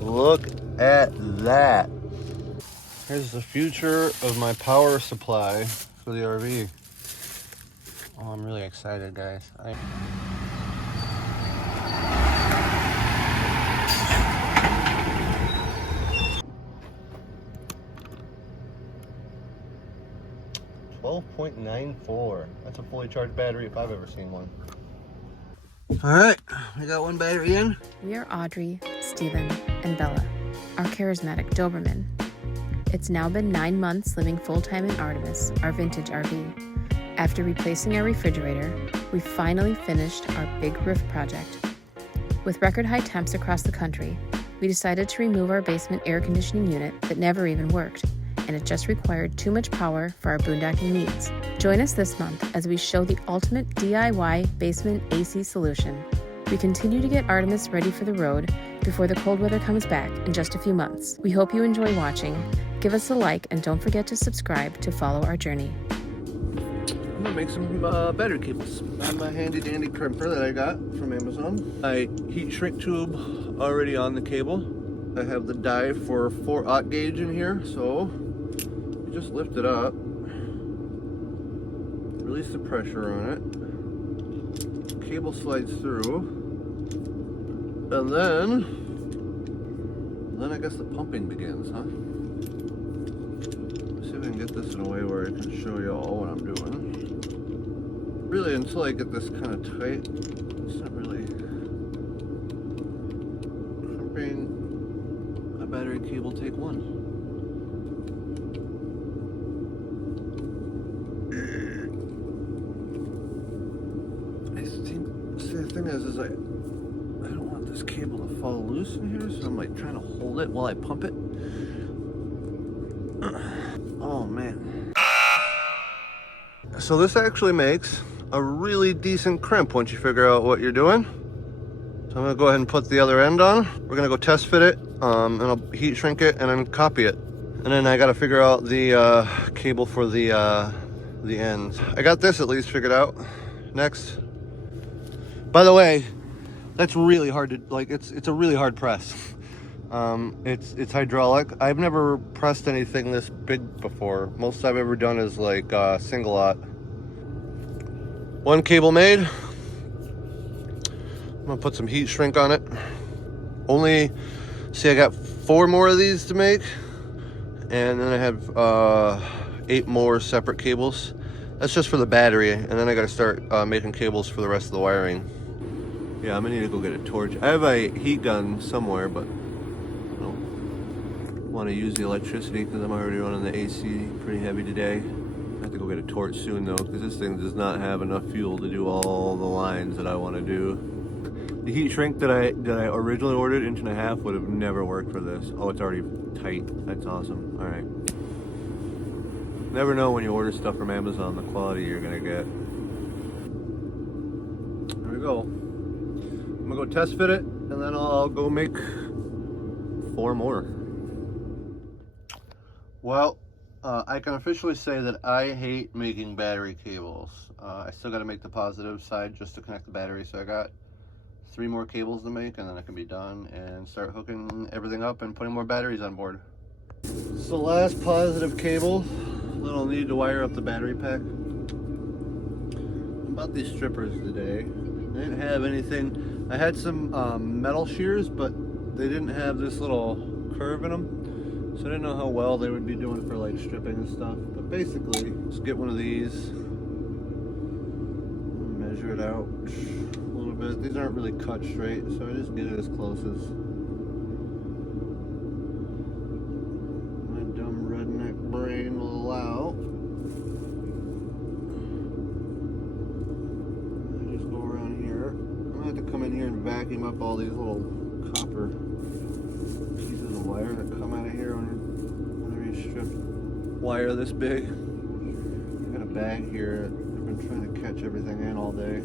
Look at that. Here's the future of my power supply for the RV. Oh, I'm really excited, guys. 12.94. That's a fully charged battery if I've ever seen one. All right, we got one battery in. We are Audrey, Stephen, and Bella, our charismatic Doberman. It's now been 9 months living full-time in Artemis, our vintage RV. After replacing our refrigerator, we finally finished our big roof project. With record high temps across the country, we decided to remove our basement air conditioning unit that never even worked, and it just required too much power for our boondocking needs. Join us this month as we show the ultimate DIY basement AC solution. We continue to get Artemis ready for the road before the cold weather comes back in just a few months. We hope you enjoy watching. Give us a like and don't forget to subscribe to follow our journey. I'm gonna make some battery cables. I have my handy dandy crimper that I got from Amazon. My heat shrink tube already on the cable. I have the die for 4/0 gauge in here, so you just lift it up, release the pressure on it, cable slides through, and then I guess the pumping begins, huh? Let's see if I can get this in a way where I can show you all what I'm doing. Really, until I get this kind of tight, it's not really crimping a battery cable take one. See, the thing is I don't want this cable to fall loose in here, so I'm like trying to hold it while I pump it. Oh man. So this actually makes a really decent crimp once you figure out what you're doing. So I'm gonna go ahead and put the other end on. We're gonna go test fit it, and I'll heat shrink it and then copy it. And then I gotta figure out the cable for the ends. I got this at least figured out. Next. By the way, that's really hard to, like, it's a really hard press. It's hydraulic. I've never pressed anything this big before. Most I've ever done is like single aught. One cable made. I'm gonna put some heat shrink on it. See, I got 4 more of these to make, and then I have 8 more separate cables. That's just for the battery, and then I gotta start making cables for the rest of the wiring. Yeah, I'm gonna need to go get a torch. I have a heat gun somewhere, but I don't want to use the electricity because I'm already running the AC pretty heavy today. I have to go get a torch soon though, because this thing does not have enough fuel to do all the lines that I want to do. The heat shrink that I originally ordered, 1.5 inch, would have never worked for this. Oh, it's already tight. That's awesome. All right. Never know when you order stuff from Amazon the quality you're gonna get. There we go. I'm gonna go test fit it, and then I'll go make 4 more. Well, I can officially say that I hate making battery cables. I still gotta make the positive side just to connect the battery, so I got 3 more cables to make, and then I can be done and start hooking everything up and putting more batteries on board. So last positive cable, little need to wire up the battery pack. About these strippers today. They didn't have anything. I had some metal shears, but they didn't have this little curve in them, so I didn't know how well they would be doing for like stripping and stuff. But basically, just get one of these, measure it out a little bit. These aren't really cut straight, so I just get it as close as my dumb redneck brain will allow. I have to come in here and vacuum up all these little copper pieces of wire that come out of here whenever you strip wire this big. I've got a bag here. I've been trying to catch everything in all day.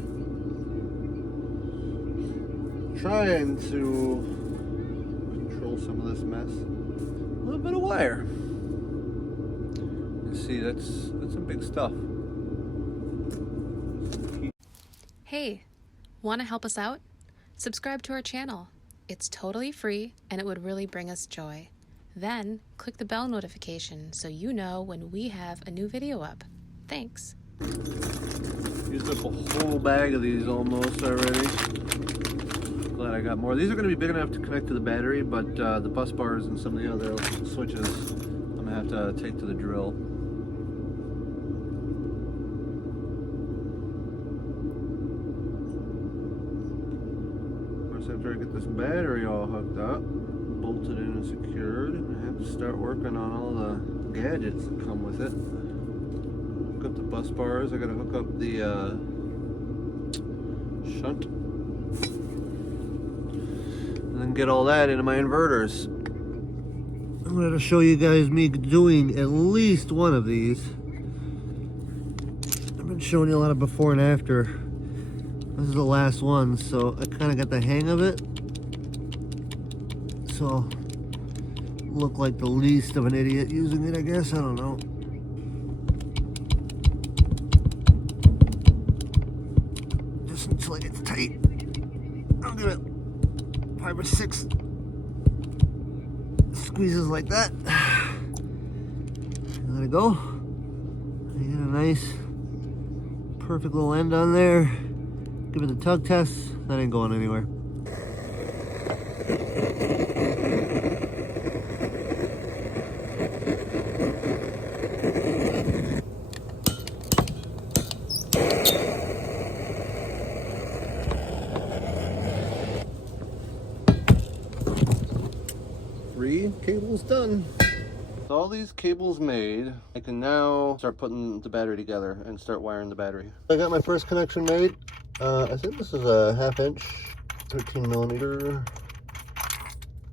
Trying to control some of this mess. A little bit of wire. You see, that's some big stuff. Hey, want to help us out? Subscribe to our channel. It's totally free and it would really bring us joy. Then click the bell notification so you know when we have a new video up. Thanks. Used up a whole bag of these almost already. Glad I got more. These are going to be big enough to connect to the battery, but the bus bars and some of the other switches I'm going to have to take to the drill. First, after I get this battery all hooked up, bolted in and secured, I have to start working on all the gadgets that come with it. Hook up the bus bars. I got to hook up the shunt. And then get all that into my inverters. I'm going to show you guys me doing at least one of these. I've been showing you a lot of before and after. This is the last one, so I kind of got the hang of it. So I'll look like the least of an idiot using it, I guess. I don't know. Just until it gets tight. I'll give it 5 or 6 squeezes like that. Let it go. You get a nice, perfect little end on there. Give it the tug test. That ain't going anywhere. Cables done. With all these cables made, I can now start putting the battery together and start wiring the battery. I got my first connection made. I think this is a 1/2 inch 13 millimeter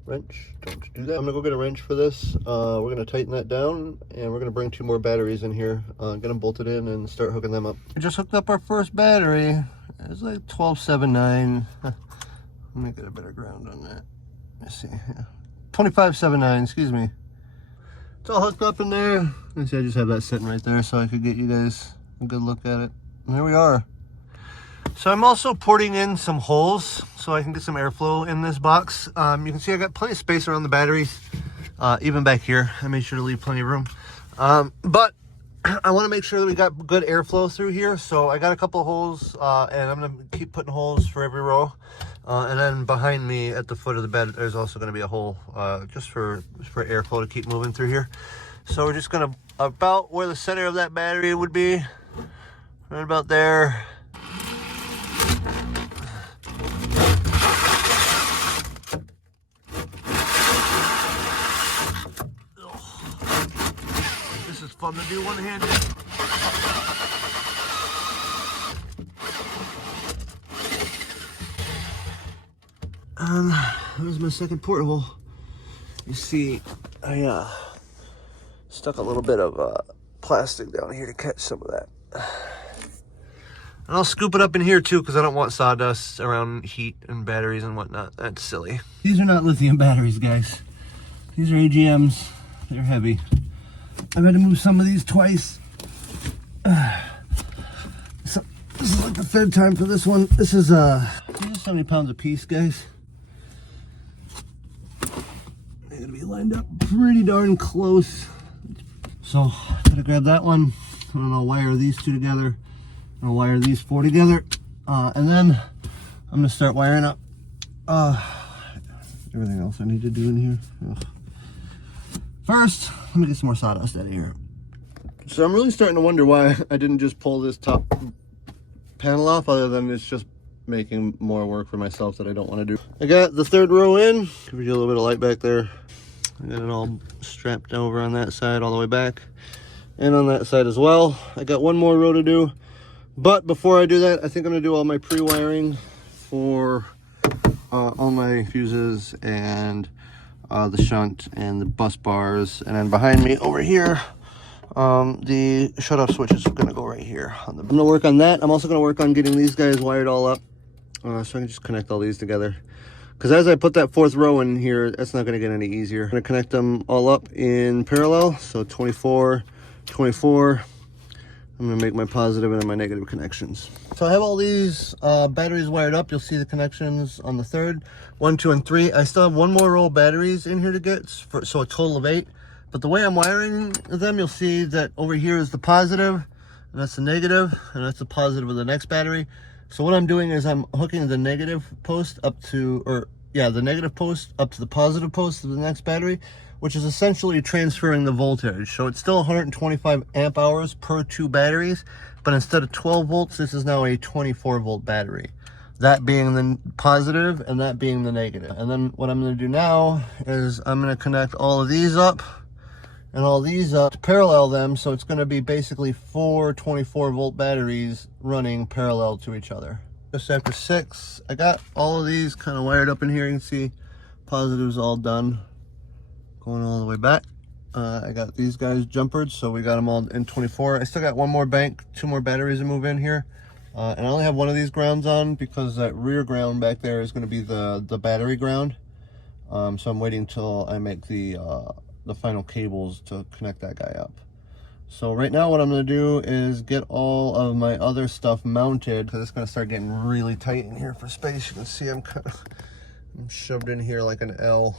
wrench. Don't do that. I'm gonna go get a wrench for this. We're gonna tighten that down and we're gonna bring 2 more batteries in here, get them bolted in and start hooking them up. We just hooked up our first battery. It's like 1279. Let me get a better ground on that. Let's see. Yeah. 2579, excuse me. It's all hooked up in there. You see, I just have that sitting right there so I could get you guys a good look at it. And there we are. So I'm also porting in some holes so I can get some airflow in this box. You can see I got plenty of space around the batteries, even back here. I made sure to leave plenty of room. But I want to make sure that we got good airflow through here. So I got a couple of holes, and I'm going to keep putting holes for every row. And then behind me at the foot of the bed, there's also going to be a hole just for airflow to keep moving through here. So we're just going to, about where the center of that battery would be, right about there. This is fun to do one-handed. There's my second porthole. You see, I stuck a little bit of plastic down here to catch some of that. And I'll scoop it up in here too because I don't want sawdust around heat and batteries and whatnot. That's silly. These are not lithium batteries, guys. These are AGMs. They're heavy. I've had to move some of these twice. So this is like the 3rd time for this one. This is these are 70 pounds a piece, guys. They're gonna be lined up pretty darn close. So I'm gonna grab that one. I'm gonna wire these 2 together. I'm gonna wire these 4 together, and then I'm gonna start wiring up everything else I need to do in here. Ugh. First, let me get some more sawdust out of here. So I'm really starting to wonder why I didn't just pull this top panel off, other than it's just making more work for myself that I don't want to do. I got the 3rd row in. Give you a little bit of light back there. I got it all strapped over on that side all the way back, and on that side as well. I got 1 more row to do. But before I do that, I think I'm gonna do all my pre-wiring for all my fuses and the shunt and the bus bars. And then behind me over here, the shut-off switch is gonna go right here. I'm gonna work on that. I'm also gonna work on getting these guys wired all up so I can just connect all these together. Because as I put that 4th row in here, that's not gonna get any easier. I'm gonna connect them all up in parallel. So 24, 24. I'm gonna make my positive and my negative connections. So I have all these batteries wired up. You'll see the connections on the third, 1, 2, and 3. I still have one more row of batteries in here to get, so a total of 8. But the way I'm wiring them, you'll see that over here is the positive, and that's the negative, and that's the positive of the next battery. So what I'm doing is I'm hooking the negative post up to, the negative post up to the positive post of the next battery, which is essentially transferring the voltage. So it's still 125 amp hours per 2 batteries, but instead of 12 volts, this is now a 24 volt battery. That being the positive and that being the negative. And then what I'm gonna do now is I'm gonna connect all of these up and all these up to parallel them. So it's gonna be basically 4 24 volt batteries running parallel to each other. Just after 6, I got all of these kind of wired up in here. You can see positives all done, going all the way back. I got these guys jumpered, so we got them all in 24. I still got one more bank, 2 more batteries to move in here. And I only have one of these grounds on because that rear ground back there is gonna be the battery ground. So I'm waiting till I make the final cables to connect that guy up. So right now what I'm gonna do is get all of my other stuff mounted, because it's gonna start getting really tight in here for space. You can see I'm shoved in here like an L,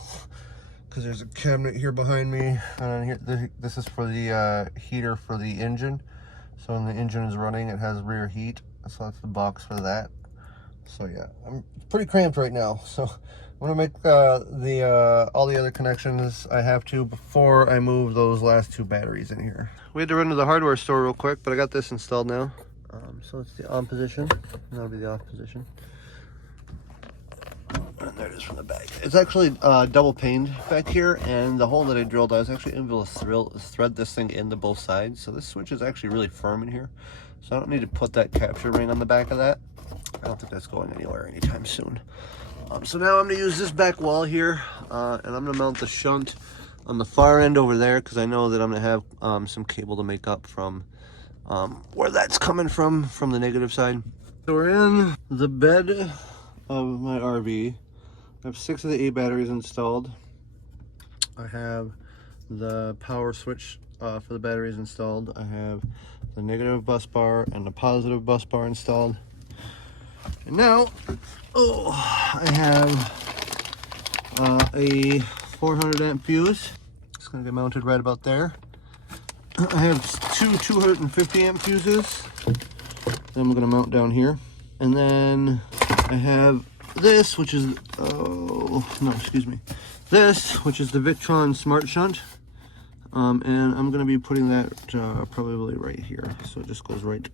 because there's a cabinet here behind me. And here, this is for the heater for the engine. So when the engine is running, it has rear heat. So that's the box for that. So yeah, I'm pretty cramped right now. So I'm gonna make all the other connections I have to before I move those last 2 batteries in here. We had to run to the hardware store real quick, but I got this installed now. So it's the on position, and that'll be the off position. And there it is from the back. It's actually double paned back here, and the hole that I drilled, I was actually able to thread this thing into both sides. So this switch is actually really firm in here. So I don't need to put that capture ring on the back of that. I don't think that's going anywhere anytime soon. So now I'm gonna use this back wall here, and I'm gonna mount the shunt on the far end over there, because I know that I'm gonna have some cable to make up from where that's coming from the negative side. So we're in the bed of my RV. I have 6 of the 8 batteries installed. I have the power switch for the batteries installed. I have the negative bus bar and the positive bus bar installed. And now, I have a 400 amp fuse. It's gonna get mounted right about there. I have 2 250 amp fuses. Then we're gonna mount down here. And then I have this, which is, this, which is the Victron Smart Shunt. And I'm gonna be putting that probably right here. So it just goes right.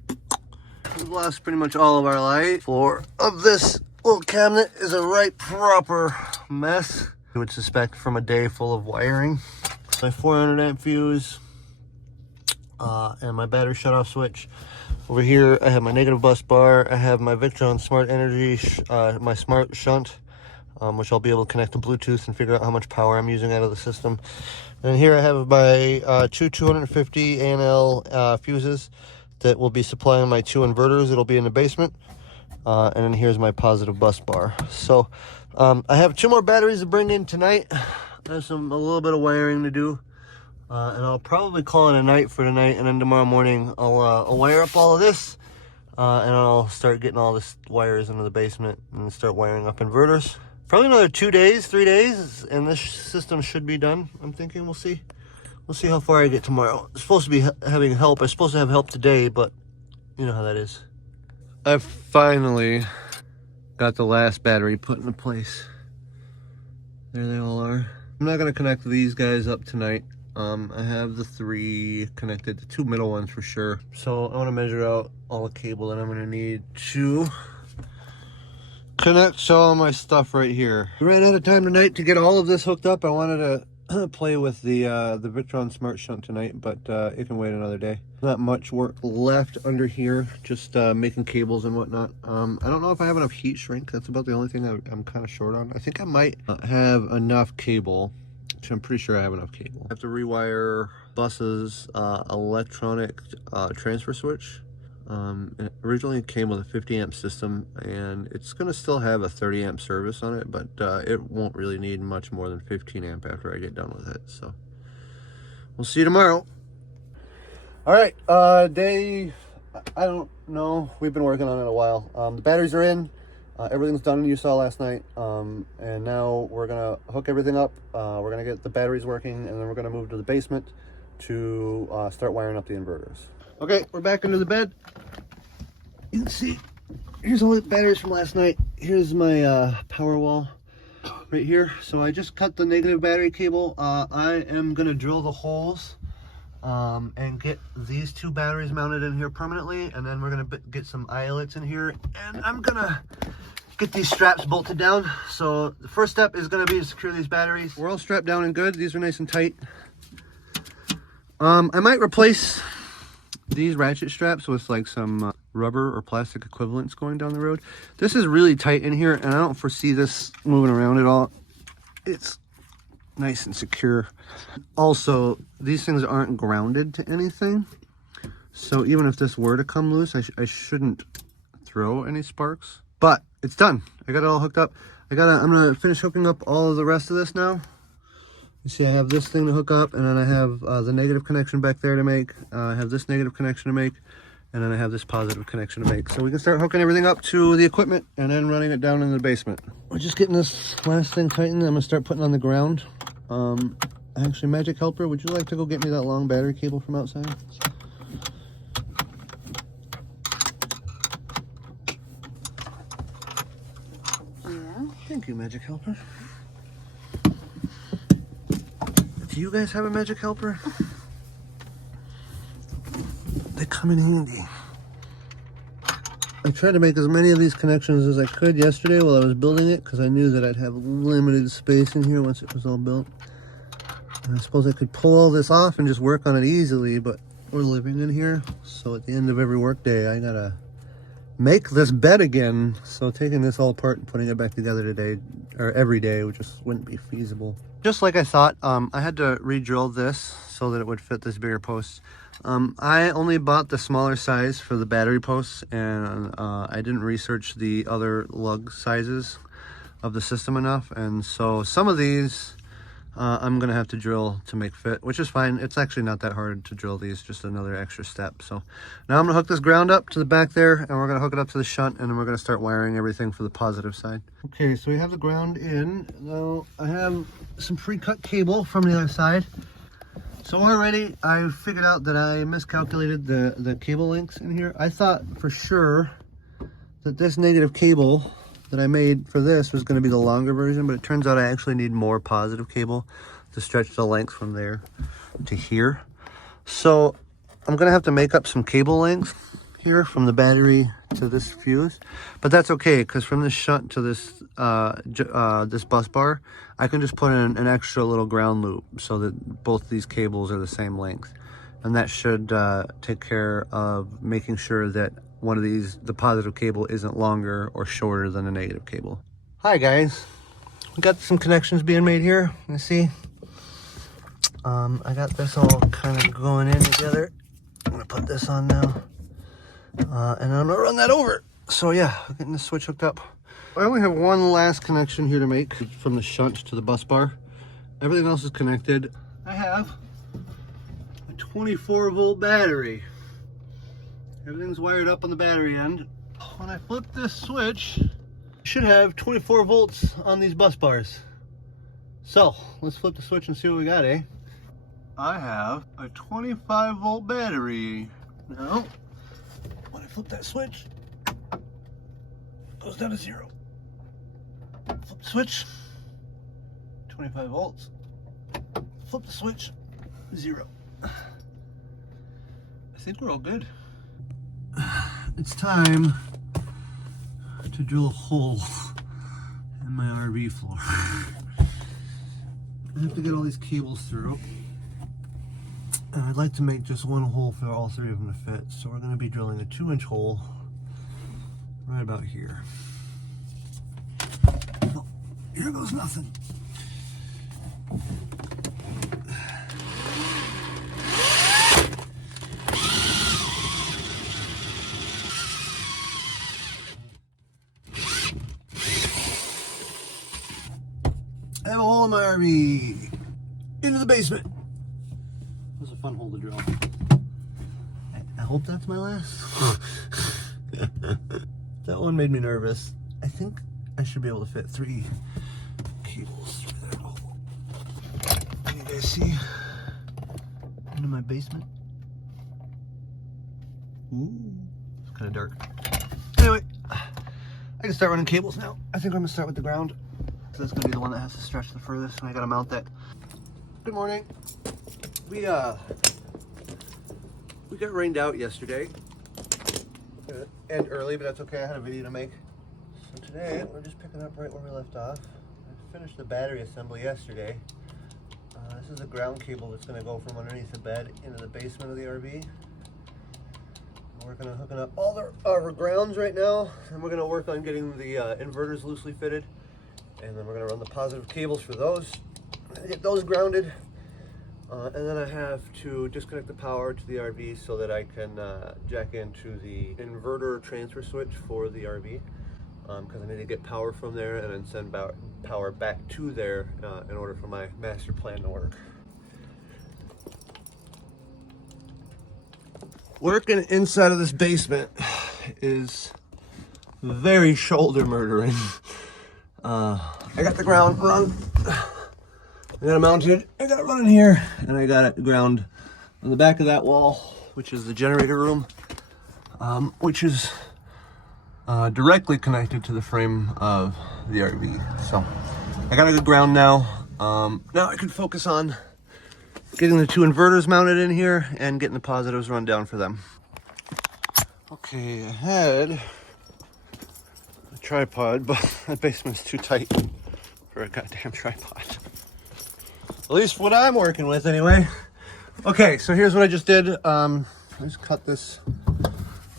We've lost pretty much all of our light. Floor of this little cabinet is a right proper mess. You would suspect from a day full of wiring. My 400 amp fuse and my battery shutoff switch. Over here I have my negative bus bar. I have my Victron Smart Energy, my Smart Shunt, which I'll be able to connect to Bluetooth and figure out how much power I'm using out of the system. And here I have my 2 250 ANL fuses that will be supplying my 2 inverters. It'll be in the basement. And then here's my positive bus bar. So I have 2 more batteries to bring in tonight. I have a little bit of wiring to do. And I'll probably call it a night for tonight. And then tomorrow morning I'll wire up all of this. And I'll start getting all this wires into the basement and start wiring up inverters. Probably another 2 days, 3 days, and this system should be done. I'm thinking we'll see. We'll see how far I get tomorrow. I'm supposed to be having help. I'm supposed to have help today, but you know how that is. I finally got the last battery put into place. There they all are. I'm not gonna connect these guys up tonight. I have the 3 connected, the 2 middle ones for sure. So I wanna measure out all the cable that I'm gonna need to connect all my stuff right here. We ran out of time tonight to get all of this hooked up. I wanted to play with the Victron Smart Shunt tonight, but it can wait another day. Not much work left under here, just making cables and whatnot. I don't know if I have enough heat shrink. That's about the only thing I'm kind of short on. I think I might have enough cable. I'm pretty sure I have enough cable. I have to rewire bus's electronic transfer switch. It originally came with a 50 amp system, and it's gonna still have a 30 amp service on it, but it won't really need much more than 15 amp after I get done with it. So we'll see you tomorrow. All right, day, I don't know. We've been working on it a while. The batteries are in. Everything's done you saw last night. And now we're gonna hook everything up. We're gonna get the batteries working, and then we're gonna move to the basement to start wiring up the inverters. Okay, we're back into the bed. You can see, here's all the batteries from last night. Here's my power wall right here. So I just cut the negative battery cable. I am gonna drill the holes and get these two batteries mounted in here permanently, and then we're gonna get some eyelets in here, and I'm gonna get these straps bolted down. So the first step is gonna be to secure these batteries. We're all strapped down and good. These are nice and tight. I might replace these ratchet straps with like some rubber or plastic equivalents going down the road. This is really tight in here, and I don't foresee this moving around at all. It's nice and secure. Also, these things aren't grounded to anything, so even if this were to come loose, I shouldn't throw any sparks. But it's done. I got it all hooked up. I'm gonna finish hooking up all of the rest of this now. You see, I have this thing to hook up, and then I have the negative connection back there to make. I have this negative connection to make, and then I have this positive connection to make. So we can start hooking everything up to the equipment and then running it down in the basement. We're just getting this last thing tightened. I'm gonna start putting on the ground. Actually, Magic Helper, would you like to go get me that long battery cable from outside? Yeah. Thank you, Magic Helper. Do you guys have a Magic Helper? They come in handy. I tried to make as many of these connections as I could yesterday while I was building it, because I knew that I'd have limited space in here once it was all built. And I suppose I could pull all this off and just work on it easily, but we're living in here, so at the end of every work day, I gotta make this bed again. So taking this all apart and putting it back together today, or every day, just wouldn't be feasible. Just like I thought, I had to re-drill this so that it would fit this bigger post. I only bought the smaller size for the battery posts, and I didn't research the other lug sizes of the system enough, and so some of these I'm gonna have to drill to make fit, which is fine. It's actually not that hard to drill these, just another extra step. So now I'm gonna hook this ground up to the back there, and we're gonna hook it up to the shunt, and then we're gonna start wiring everything for the positive side. Okay, so we have the ground in. Now I have some pre-cut cable from the other side. So already I figured out that I miscalculated the cable lengths in here. I thought for sure that this negative cable that I made for this was going to be the longer version, but it turns out I actually need more positive cable to stretch the length from there to here. So I'm going to have to make up some cable length here from the battery to this fuse, but that's okay, because from this shunt to this this bus bar, I can just put in an extra little ground loop so that both these cables are the same length, and that should take care of making sure that one of these, the positive cable, isn't longer or shorter than the negative cable. Hi guys, we got some connections being made here. You see, I got this all kind of going in together. I'm gonna put this on now, and I'm gonna run that over. So yeah, I'm getting the switch hooked up. I only have one last connection here to make from the shunt to the bus bar. Everything else is connected. I have a 24-volt battery. Everything's wired up on the battery end. When I flip this switch, I should have 24 volts on these bus bars. So let's flip the switch and see what we got, eh? I have a 25-volt battery. Now, when I flip that switch, it goes down to 0. Flip the switch, 25 volts. Flip the switch, 0. I think we're all good. It's time to drill a hole in my RV floor. I have to get all these cables through, and I'd like to make just one hole for all three of them to fit. So we're going to be drilling a 2-inch hole right about here. Oh, here goes nothing. I have a hole in my RV into the basement. It was a fun hole to drill. hope that's my last. That one made me nervous. I think I should be able to fit 3 cables through there. Can you guys see into my basement? Ooh, it's kind of dark. Anyway, I can start running cables now. I think I'm gonna start with the ground. So that's gonna be the one that has to stretch the furthest, and I gotta mount that. Good morning. We got rained out yesterday. And early, but that's okay. I had a video to make. So today, we're just picking up right where we left off. I finished the battery assembly yesterday. This is a ground cable that's gonna go from underneath the bed into the basement of the RV. We're working on hooking up all our grounds right now, and we're gonna work on getting the inverters loosely fitted. And then we're gonna run the positive cables for those, get those grounded. And then I have to disconnect the power to the RV so that I can jack into the inverter transfer switch for the RV, because I need to get power from there and then send power back to there in order for my master plan to work. Working inside of this basement is very shoulder murdering. I got the ground run. I got it mounted, I got it running here, and I got it ground on the back of that wall, which is the generator room, which is directly connected to the frame of the RV. So I got a good ground now. Now I can focus on getting the 2 inverters mounted in here and getting the positives run down for them. Okay, I had a tripod, but that basement's too tight for a goddamn tripod. At least what I'm working with anyway. Okay, so here's what I just did. I just cut this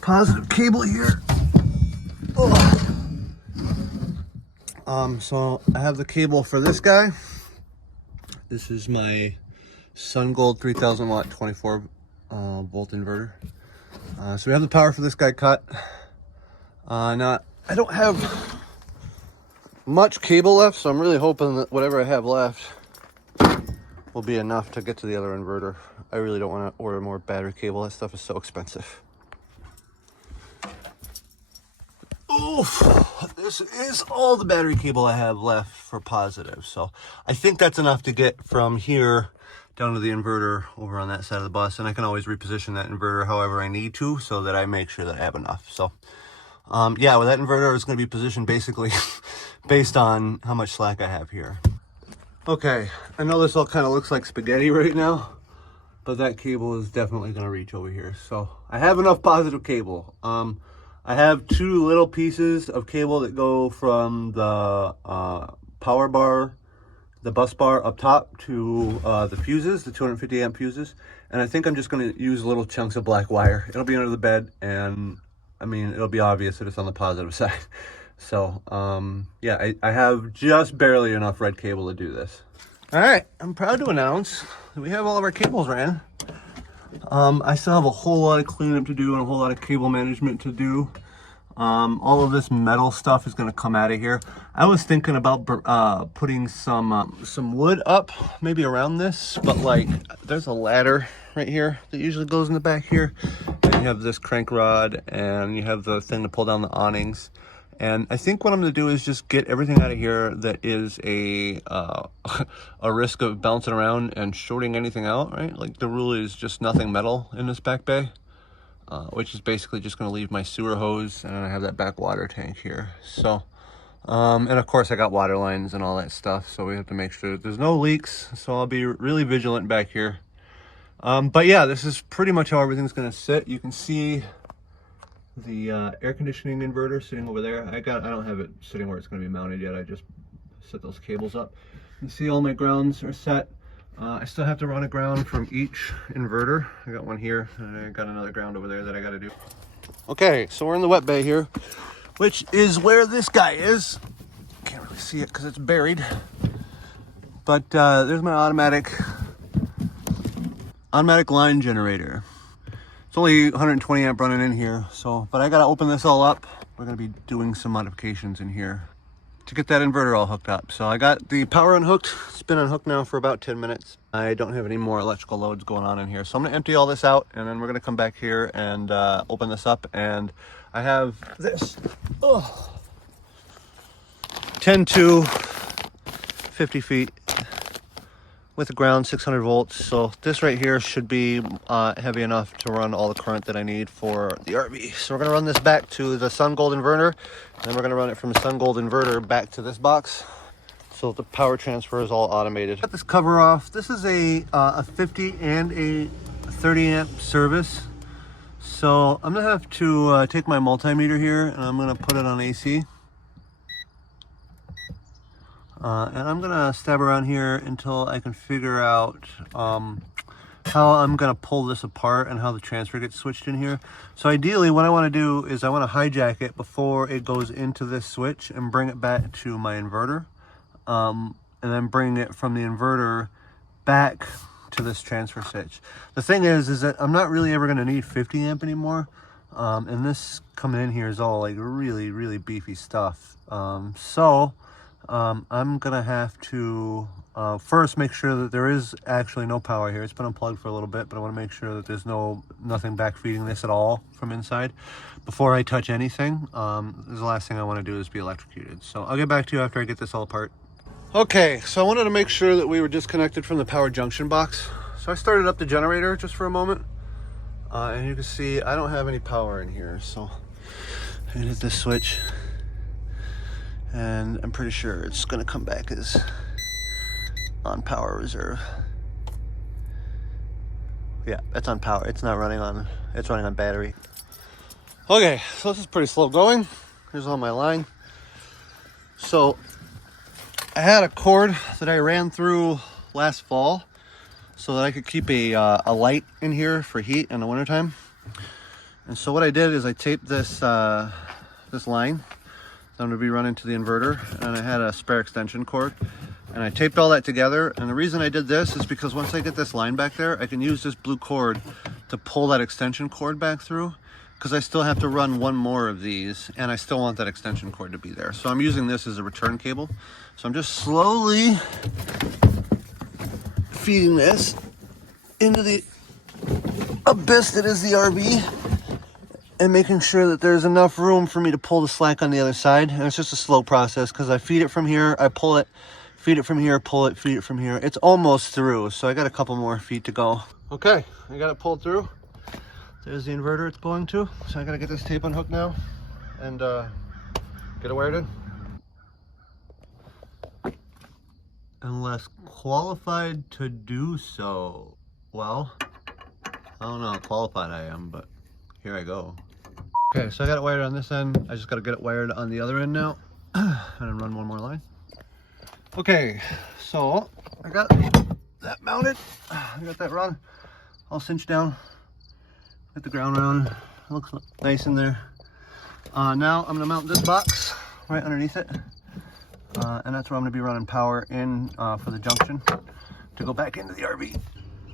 positive cable here. So I have the cable for this guy. This is my SunGold 3000 watt 24 volt inverter. So we have the power for this guy cut. Now I don't have much cable left, so I'm really hoping that whatever I have left will be enough to get to the other inverter. I really don't want to order more battery cable. That stuff is so expensive. Oof, this is all the battery cable I have left for positive. So I think that's enough to get from here down to the inverter over on that side of the bus. And I can always reposition that inverter however I need to so that I make sure that I have enough. So yeah, with that inverter, it's going to be positioned basically based on how much slack I have here. Okay, I know this all kind of looks like spaghetti right now, but that cable is definitely going to reach over here. So I have enough positive cable. I have 2 little pieces of cable that go from the power bar, the bus bar up top to the fuses, the 250 amp fuses. And I think I'm just going to use little chunks of black wire. It'll be under the bed, and I mean, it'll be obvious that it's on the positive side. So, yeah, I have just barely enough red cable to do this. All right, I'm proud to announce that we have all of our cables ran. I still have a whole lot of cleanup to do and a whole lot of cable management to do. All of this metal stuff is gonna come out of here. I was thinking about putting some wood up, maybe around this, but like, there's a ladder right here that usually goes in the back here. And you have this crank rod, and you have the thing to pull down the awnings. And I think what I'm going to do is just get everything out of here that is a risk of bouncing around and shorting anything out, right? Like the rule is just nothing metal in this back bay, which is basically just going to leave my sewer hose, and I have that back water tank here. So, and of course I got water lines and all that stuff, so we have to make sure that there's no leaks. So I'll be really vigilant back here. But yeah, this is pretty much how everything's going to sit. You can see the air conditioning inverter sitting over there. I don't have it sitting where it's going to be mounted yet. I just set those cables up. You see all my grounds are set. I still have to run a ground from each inverter. I got one here, and I got another ground over there that I got to do. Okay, so we're in the wet bay here, which is where this guy is. Can't really see it because it's buried. But there's my automatic line generator. It's only 120 amp running in here, so, but I gotta open this all up. We're gonna be doing some modifications in here to get that inverter all hooked up. So I got the power unhooked. It's been unhooked now for about 10 minutes. I don't have any more electrical loads going on in here. So I'm gonna empty all this out, and then we're gonna come back here and open this up. And I have this 10 to 50 feet with the ground, 600 volts. So this right here should be heavy enough to run all the current that I need for the RV. So we're gonna run this back to the Sun Gold inverter, and then we're gonna run it from the Sun Gold inverter back to this box. So the power transfer is all automated. Got this cover off. This is a 50 and a 30 amp service. So I'm gonna have to take my multimeter here, and I'm gonna put it on AC. And I'm gonna stab around here until I can figure out how I'm gonna pull this apart and how the transfer gets switched in here. So ideally what I wanna do is I wanna hijack it before it goes into this switch and bring it back to my inverter. And then bring it from the inverter back to this transfer switch. The thing is that I'm not really ever gonna need 50 amp anymore. And this coming in here is all like really, really beefy stuff. I'm gonna have to first make sure that there is actually no power here. It's been unplugged for a little bit, but I want to make sure that there's nothing backfeeding this at all from inside before I touch anything. The last thing I want to do is be electrocuted. So I'll get back to you after I get this all apart. Okay, so I wanted to make sure that we were disconnected from the power junction box. So I started up the generator just for a moment, and you can see I don't have any power in here. So I hit this switch, and I'm pretty sure it's gonna come back as on power reserve. Yeah, it's on power. It's not running on, it's running on battery. Okay, so this is pretty slow going. Here's all my line. So I had a cord that I ran through last fall so that I could keep a light in here for heat in the wintertime. And so what I did is I taped this this line I'm going to be running to the inverter, and I had a spare extension cord, and I taped all that together. And the reason I did this is because once I get this line back there, I can use this blue cord to pull that extension cord back through, because I still have to run one more of these, and I still want that extension cord to be there. So I'm using this as a return cable. So I'm just slowly feeding this into the abyss that is the RV, and making sure that there's enough room for me to pull the slack on the other side. And it's just a slow process because I feed it from here, I pull it, feed it from here, pull it, feed it from here. It's almost through, so I got a couple more feet to go. Okay, I got it pulled through. There's the inverter it's going to. So I gotta get this tape unhooked now and get it wired in. Unless qualified to do so. Well, I don't know how qualified I am, but here I go. Okay, so I got it wired on this end. I just got to get it wired on the other end now and then run one more line. Okay, so I got that mounted. I got that run all cinched down. Got the ground run. It looks nice in there. Now I'm going to mount this box right underneath it. And that's where I'm going to be running power in for the junction to go back into the RV.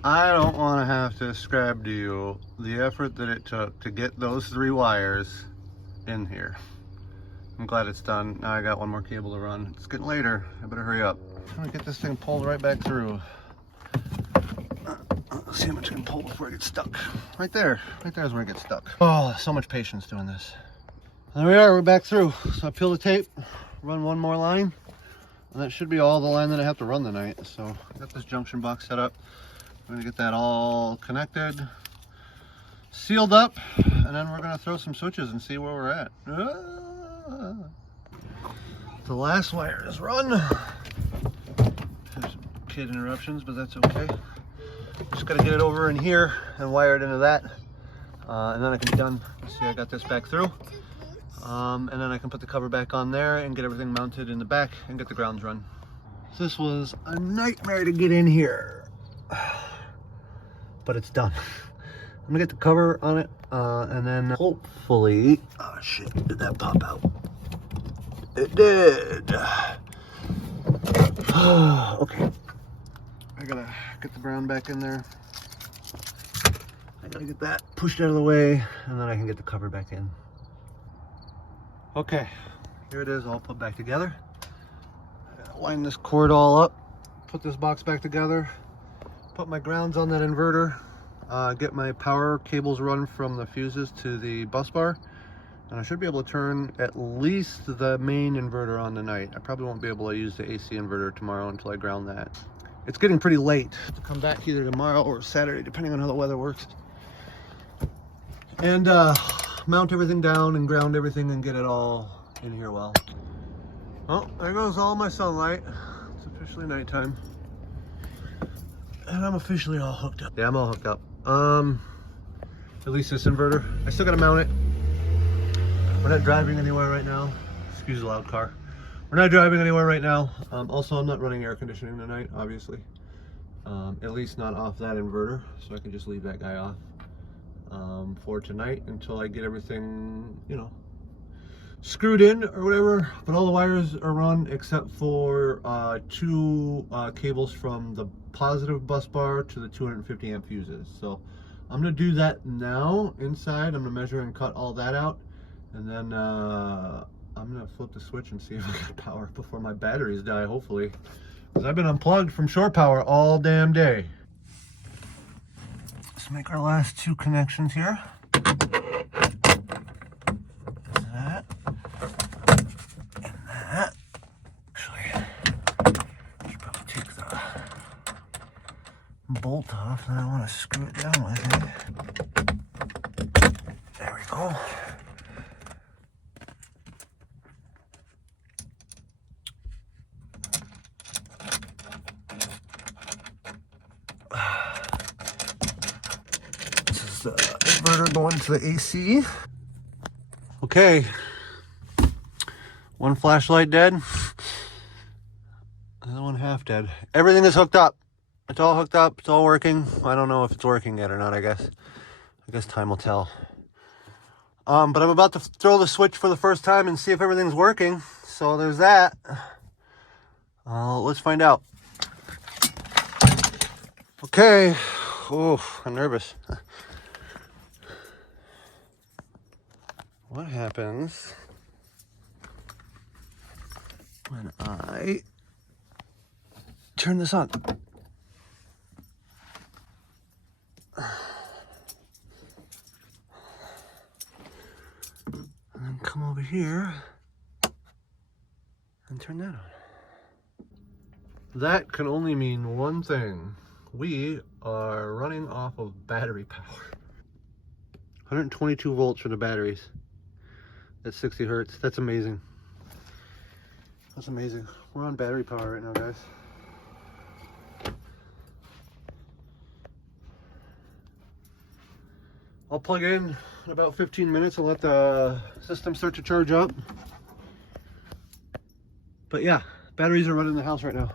I don't want to have to describe to you the effort that it took to get those 3 wires in here. I'm glad it's done. Now I got one more cable to run. It's getting later. I better hurry up. I'm gonna get this thing pulled right back through. Let's see how much I can pull before it gets stuck. Right there. Right there is where it gets stuck. Oh, so much patience doing this. There we are. We're back through. So I peel the tape, run one more line, and that should be all the line that I have to run tonight. So I got this junction box set up. We're gonna get that all connected, sealed up, and then we're gonna throw some switches and see where we're at. The last wire is run. There's some kid interruptions, but that's okay. Just gotta get it over in here and wire it into that, and then I can be done. See, I got this back through, and then I can put the cover back on there and get everything mounted in the back and get the grounds run. This was a nightmare to get in here. But it's done. I'm gonna get the cover on it, and then hopefully, oh shit, did that pop out? It did. Okay, I gotta get the ground back in there. I gotta get that pushed out of the way, and then I can get the cover back in. Okay, here it is all put back together. line this cord all up, put this box back together, put my grounds on that inverter, get my power cables run from the fuses to the bus bar, and I should be able to turn at least the main inverter on tonight. I probably won't be able to use the AC inverter tomorrow until I ground that. It's getting pretty late to come back either tomorrow or Saturday, depending on how the weather works. And mount everything down and ground everything and get it all in here well. Oh, there goes all my sunlight. It's officially nighttime. And I'm officially all hooked up. Yeah, I'm all hooked up. At least this inverter. I still gotta mount it. We're not driving anywhere right now. Excuse the loud car. We're not driving anywhere right now. Also, I'm not running air conditioning tonight, obviously. At least not off that inverter, so I can just leave that guy off for tonight until I get everything, you know, screwed in or whatever. But all the wires are run except for two cables from the positive bus bar to the 250 amp fuses. So I'm gonna do that now inside. I'm gonna measure and cut all that out, and then I'm gonna flip the switch and see if I got power before my batteries die, hopefully, because I've been unplugged from shore power all damn day. Let's make our last two connections here. That and that. Actually, I should probably take the bolt off, and I want to screw it down with it. There we go. The inverter going to the AC. Okay, one flashlight dead, another one half dead. Everything is hooked up. It's all hooked up. It's all working. I don't know if it's working yet or not. I guess time will tell. But I'm about to throw the switch for the first time and see if everything's working. So there's that. Let's find out. Okay. Oh, I'm nervous. What happens when I turn this on? And then come over here and turn that on. That can only mean one thing. We are running off of battery power. 122 volts for the batteries. That's 60 hertz. That's amazing. That's amazing. We're on battery power right now, guys. I'll plug in about 15 minutes and let the system start to charge up. But yeah, batteries are running the house right now.